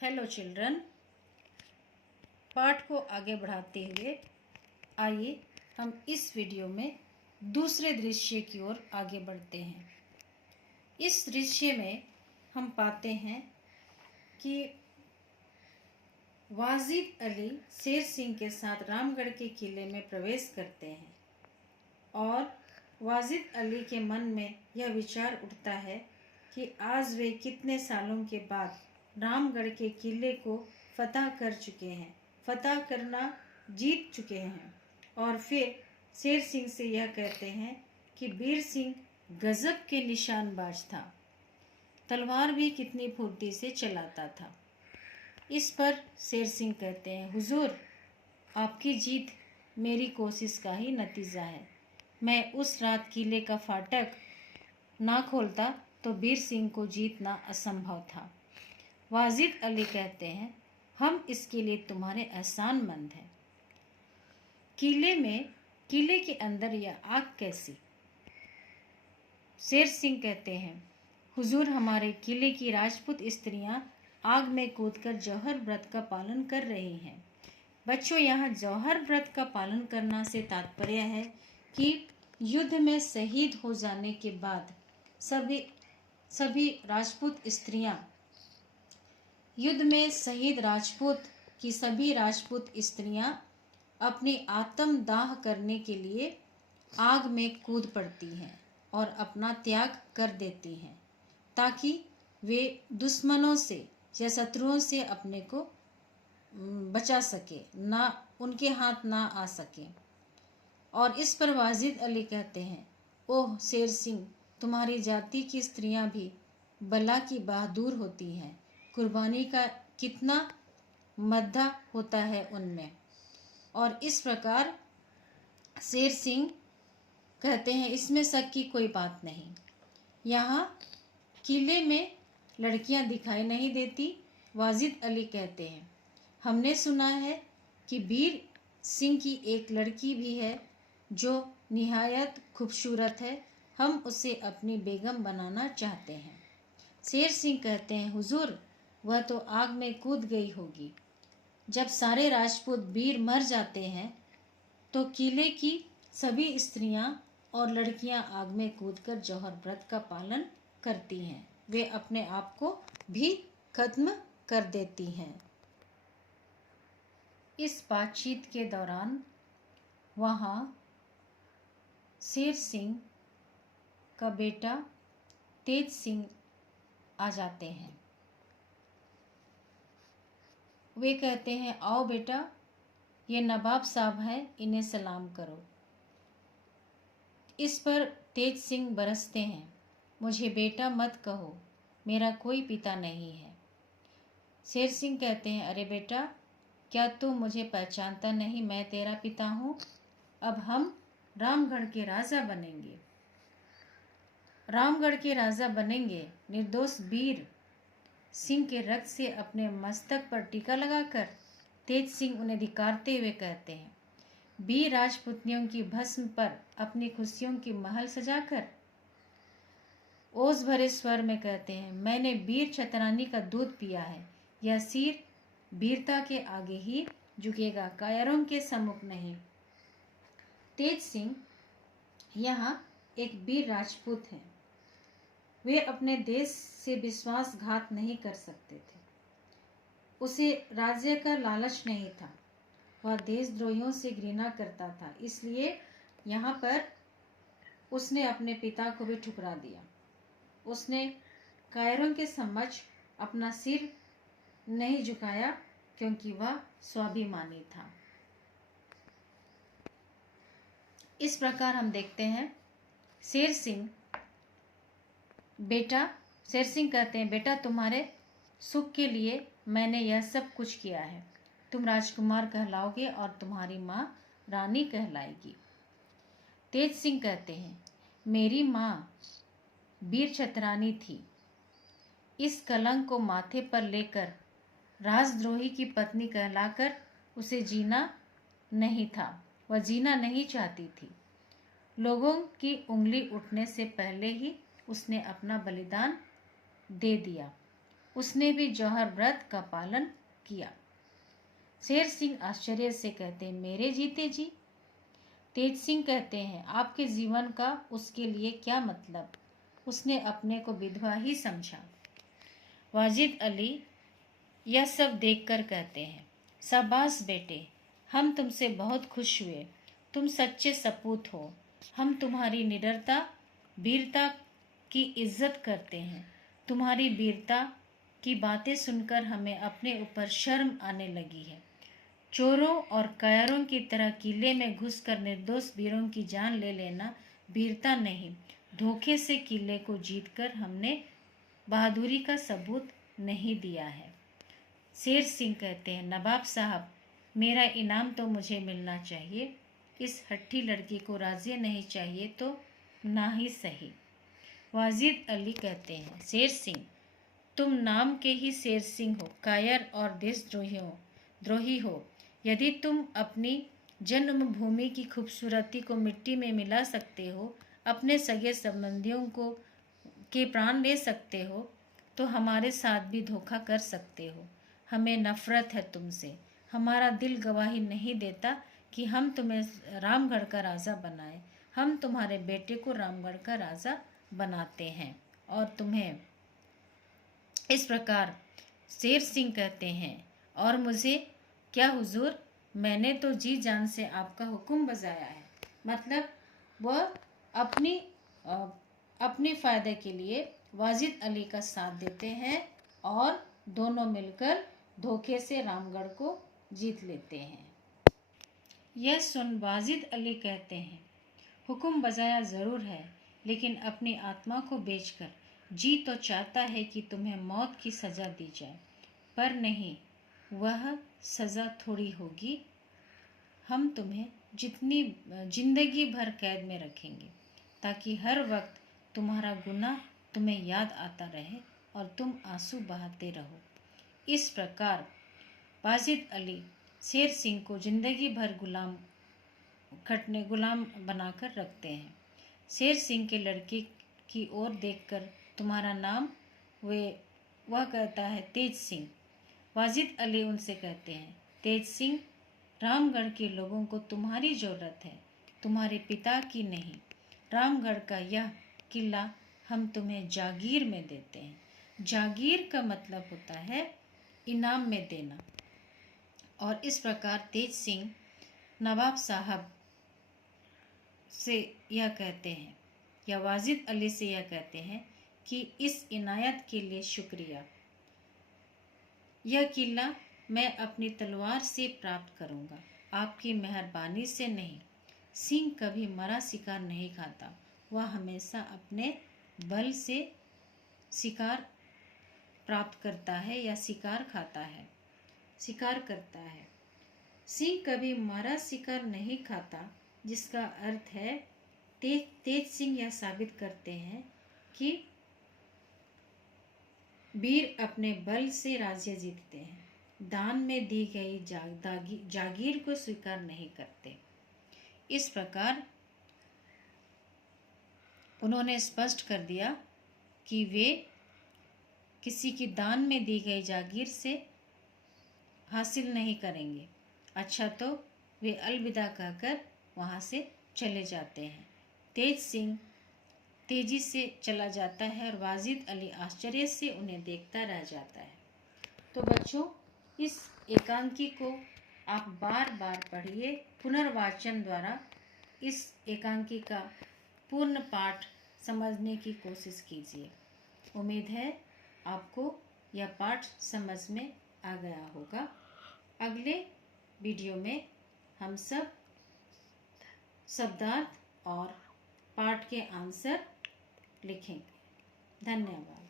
Hello children, पाठ को आगे बढ़ाते हुए आइए हम इस वीडियो में दूसरे दृश्य की ओर आगे बढ़ते हैं। इस दृश्य में हम पाते हैं कि वाजिद अली शेर सिंह के साथ रामगढ़ के किले में प्रवेश करते हैं और वाजिद अली के मन में यह विचार उठता है कि आज वे कितने सालों के बाद रामगढ़ के किले को फतह कर चुके हैं, फतह करना जीत चुके हैं। और फिर शेर सिंह से यह कहते हैं कि वीर सिंह गजब के निशानबाज था, तलवार भी कितनी फुर्ती से चलाता था। इस पर शेर सिंह कहते हैं, हुजूर, आपकी जीत मेरी कोशिश का ही नतीजा है। मैं उस रात किले का फाटक ना खोलता तो वीर सिंह को जीतना असंभव था। वाजिद अली कहते हैं, हम इसके लिए तुम्हारे एहसानमंद हैं। किले के अंदर यह आग कैसी? शेर सिंह कहते हैं, हुजूर, हमारे किले की राजपूत स्त्रियां आग में कूदकर जौहर व्रत का पालन कर रही हैं। बच्चों, यहाँ जौहर व्रत का पालन करना से तात्पर्य है कि युद्ध में शहीद हो जाने के बाद सभी राजपूत स्त्रियां युद्ध में शहीद राजपूत की सभी राजपूत स्त्रियां अपनी आत्मदाह करने के लिए आग में कूद पड़ती हैं और अपना त्याग कर देती हैं ताकि वे दुश्मनों से या शत्रुओं से अपने को बचा सके, ना उनके हाथ ना आ सके। और इस पर वाजिद अली कहते हैं, ओह शेर सिंह, तुम्हारी जाति की स्त्रियां भी बला की बहादुर होती हैं। कुर्बानी का कितना मद्दा होता है उनमें। और इस प्रकार शेर सिंह कहते हैं, इसमें शक की कोई बात नहीं। यहाँ किले में लड़कियां दिखाई नहीं देती। वाजिद अली कहते हैं, हमने सुना है कि वीर सिंह की एक लड़की भी है जो निहायत खूबसूरत है। हम उसे अपनी बेगम बनाना चाहते हैं। शेर सिंह कहते हैं, हुजूर, वह तो आग में कूद गई होगी। जब सारे राजपूत वीर मर जाते हैं तो किले की सभी स्त्रियां और लड़कियां आग में कूदकर जौहर व्रत का पालन करती हैं। वे अपने आप को भी खत्म कर देती हैं। इस बातचीत के दौरान वहाँ शेर सिंह का बेटा तेज सिंह आ जाते हैं। वे कहते हैं, आओ बेटा, ये नवाब साहब हैं, इन्हें सलाम करो। इस पर तेज सिंह बरसते हैं, मुझे बेटा मत कहो, मेरा कोई पिता नहीं है। शेर सिंह कहते हैं, अरे बेटा, क्या तू मुझे पहचानता नहीं? मैं तेरा पिता हूँ। अब हम रामगढ़ के राजा बनेंगे। रामगढ़ के राजा बनेंगे। निर्दोष वीर सिंह के रक्त से अपने मस्तक पर टीका लगाकर तेज सिंह उन्हें धिक्कारते हुए कहते हैं, वीर राजपुतनियों की भस्म पर अपनी खुशियों की महल सजाकर ओस भरे स्वर में कहते हैं, मैंने वीर छतरानी का दूध पिया है। यह सिर वीरता के आगे ही झुकेगा, कायरों के सम्मुख नहीं। तेज सिंह यहाँ एक वीर राजपूत हैं। वे अपने देश से विश्वासघात नहीं कर सकते थे। उसे राज्य का लालच नहीं था। वह देशद्रोहियों से घृणा करता था। इसलिए यहाँ पर उसने अपने पिता को भी ठुकरा दिया। उसने कायरों के समक्ष अपना सिर नहीं झुकाया क्योंकि वह स्वाभिमानी था। इस प्रकार हम देखते हैं शेर सिंह कहते हैं, बेटा, तुम्हारे सुख के लिए मैंने यह सब कुछ किया है। तुम राजकुमार कहलाओगे और तुम्हारी माँ रानी कहलाएगी। तेज सिंह कहते हैं, मेरी माँ वीर छतरानी थी। इस कलंक को माथे पर लेकर राजद्रोही की पत्नी कहलाकर उसे जीना नहीं था। वह जीना नहीं चाहती थी। लोगों की उंगली उठने से पहले ही उसने अपना बलिदान दे दिया। उसने भी जौहर व्रत का पालन किया। शेर सिंह आश्चर्य से कहते हैं, मेरे जीते जी? तेज सिंह कहते हैं, आपके जीवन का उसके लिए क्या मतलब? उसने अपने को विधवा ही समझा। वाजिद अली यह सब देखकर कहते हैं, शाबाश बेटे, हम तुमसे बहुत खुश हुए। तुम सच्चे सपूत हो। हम तुम्हारी निडरता, वीरता की इज्जत करते हैं। तुम्हारी वीरता की बातें सुनकर हमें अपने ऊपर शर्म आने लगी है। चोरों और कायरों की तरह किले में घुसकर निर्दोष वीरों की जान ले लेना वीरता नहीं, धोखे से किले को जीतकर हमने बहादुरी का सबूत नहीं दिया है। शेर सिंह कहते हैं, नवाब साहब, मेरा इनाम तो मुझे मिलना चाहिए। इस हट्ठी लड़की को राज़ी नहीं चाहिए तो ना ही सही। वाजिद अली कहते हैं, शेर सिंह, तुम नाम के ही शेर सिंह हो, कायर और देशद्रोही हो। यदि तुम अपनी जन्मभूमि की खूबसूरती को मिट्टी में मिला सकते हो, अपने सगे संबंधियों को के प्राण ले सकते हो, तो हमारे साथ भी धोखा कर सकते हो। हमें नफरत है तुमसे। हमारा दिल गवाही नहीं देता कि हम तुम्हें रामगढ़ का राजा बनाएं। हम तुम्हारे बेटे को रामगढ़ का राजा बनाते हैं और तुम्हें इस प्रकार शेर सिंह कहते हैं, और मुझे क्या हुजूर, मैंने तो जी जान से आपका हुक्म बजाया है। मतलब वह अपने फ़ायदे के लिए वाजिद अली का साथ देते हैं और दोनों मिलकर धोखे से रामगढ़ को जीत लेते हैं। यह सुन वाजिद अली कहते हैं, हुक्म बजाया ज़रूर है, लेकिन अपनी आत्मा को बेचकर जी तो चाहता है कि तुम्हें मौत की सज़ा दी जाए, पर नहीं, वह सज़ा थोड़ी होगी। हम तुम्हें जिंदगी भर कैद में रखेंगे, ताकि हर वक्त तुम्हारा गुनाह तुम्हें याद आता रहे और तुम आंसू बहाते रहो। इस प्रकार वाजिद अली शेर सिंह को जिंदगी भर गुलाम बनाकर रखते हैं। शेर सिंह के लड़के की ओर देखकर, तुम्हारा नाम? वह कहता है, तेज सिंह। वाजिद अली उनसे कहते हैं, तेज सिंह, रामगढ़ के लोगों को तुम्हारी ज़रूरत है, तुम्हारे पिता की नहीं। रामगढ़ का यह किला हम तुम्हें जागीर में देते हैं। जागीर का मतलब होता है इनाम में देना। और इस प्रकार तेज सिंह नवाब साहब से यह कहते हैं, या वाजिद अली से यह कहते हैं कि इस इनायत के लिए शुक्रिया। यह किला मैं अपनी तलवार से प्राप्त करूंगा, आपकी मेहरबानी से नहीं। सिंह कभी मरा शिकार नहीं खाता, वह हमेशा अपने बल से शिकार प्राप्त करता है या शिकार करता है। सिंह कभी मरा शिकार नहीं खाता, जिसका अर्थ है तेज सिंह यह साबित करते हैं कि वीर अपने बल से राज्य जीतते हैं, दान में दी गई जागीर को स्वीकार नहीं करते। इस प्रकार उन्होंने स्पष्ट कर दिया कि वे किसी की दान में दी गई जागीर से हासिल नहीं करेंगे। अच्छा, तो वे अलविदा कहकर वहाँ से चले जाते हैं। तेज सिंह तेजी से चला जाता है और वाजिद अली आश्चर्य से उन्हें देखता रह जाता है। तो बच्चों, इस एकांकी को आप बार बार पढ़िए, पुनर्वाचन द्वारा इस एकांकी का पूर्ण पाठ समझने की कोशिश कीजिए। उम्मीद है आपको यह पाठ समझ में आ गया होगा। अगले वीडियो में हम सब शब्दार्थ और पाठ के आंसर लिखेंगे। धन्यवाद।